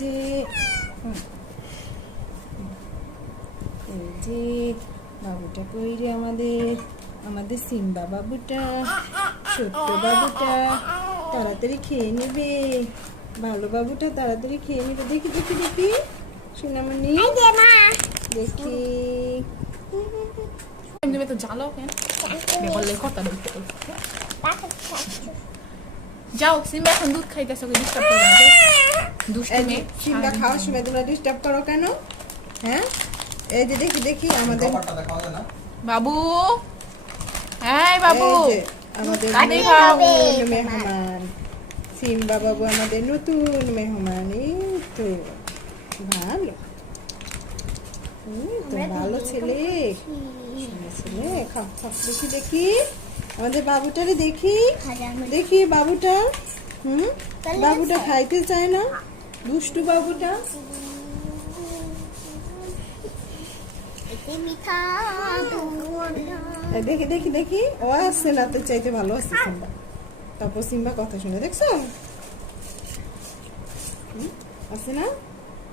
যে এই যে বাবুটা কই রে আমাদের সিম্বা বাবুটা, ছোট্ট বাবুটা তাড়াতাড়ি খেয়ে নেবে। ভালো বাবুটা তাড়াতাড়ি খেয়ে নেবে। দেখি দেখি দেখি সোনামণি দেখি। তো জ্বালো কেন বললে কথা বলতে যাও। সিম্বা এখন দুধ খাইতেছে, ডিস্টার্ব করবে না। দুষ্টুমি সিম্বা খাওয়ার সময় তোমরা ডিস্টার্ব করো কেন? হ্যাঁ, এই যে দেখি দেখি আমাদের বাবু, হ্যাঁ বাবু, আমাদের মেহমান সিম্বা বাবু, আমাদের নতুন মেহমান। এই তো ভালো, তো ভালো ছেলে, ছেলে। খাও খাও, দেখি দেখি আমাদের বাবুটারে দেখি দেখি বাবুটা। বাবুটা খাইতে চায় না, দুষ্টু বাবুটা। দেখি দেখি দেখি ও আসছে না, তো চাইতে ভালো আসছে সিম্বা। তারপর সিম্বা কথা শুনে দেখছো আছে না,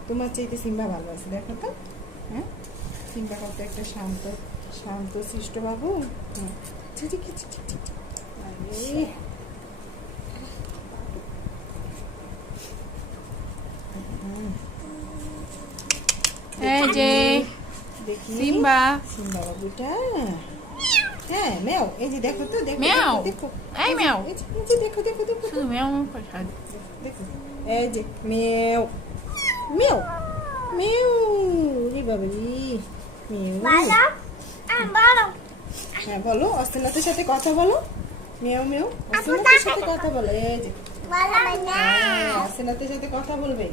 তোমার চাইতে সিম্বা ভালো আছে। দেখো তো, হ্যাঁ সিম্বা কত একটা শান্ত শান্ত শিষ্ট বাবু। এই যে দেখি সিম্বা, সিম্বা বাবুটা। হ্যাঁ ম্যাও, এই যে দেখো তো, দেখো ম্যাও, দেখো, এই ম্যাও, এই যে দেখো দেখো দেখো শুধু ম্যাও দেখো, এই যে ম্যাও ম্যাও ম্যাও রে বাবারি ম্যাও। হ্যাঁ বলো, অস্তিনাথের সাথে কথা বলো। ম্যাও ম্যাও, অস্তিনাথের সাথে কথা বলো। এই যে অস্তিনাথের সাথে কথা বলবে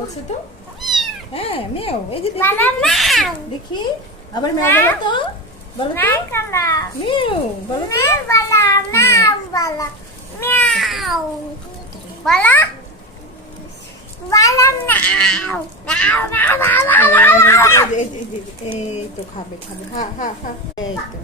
বলছে তো। হ্যাঁ ম্যাও, এই যে দেখি আবার ম্যাও বলো তো, বলো তো ম্যাও, বলো তো। এই তো খাবে খাবে, হ্যাঁ হ্যাঁ হ্যাঁ, এই তো।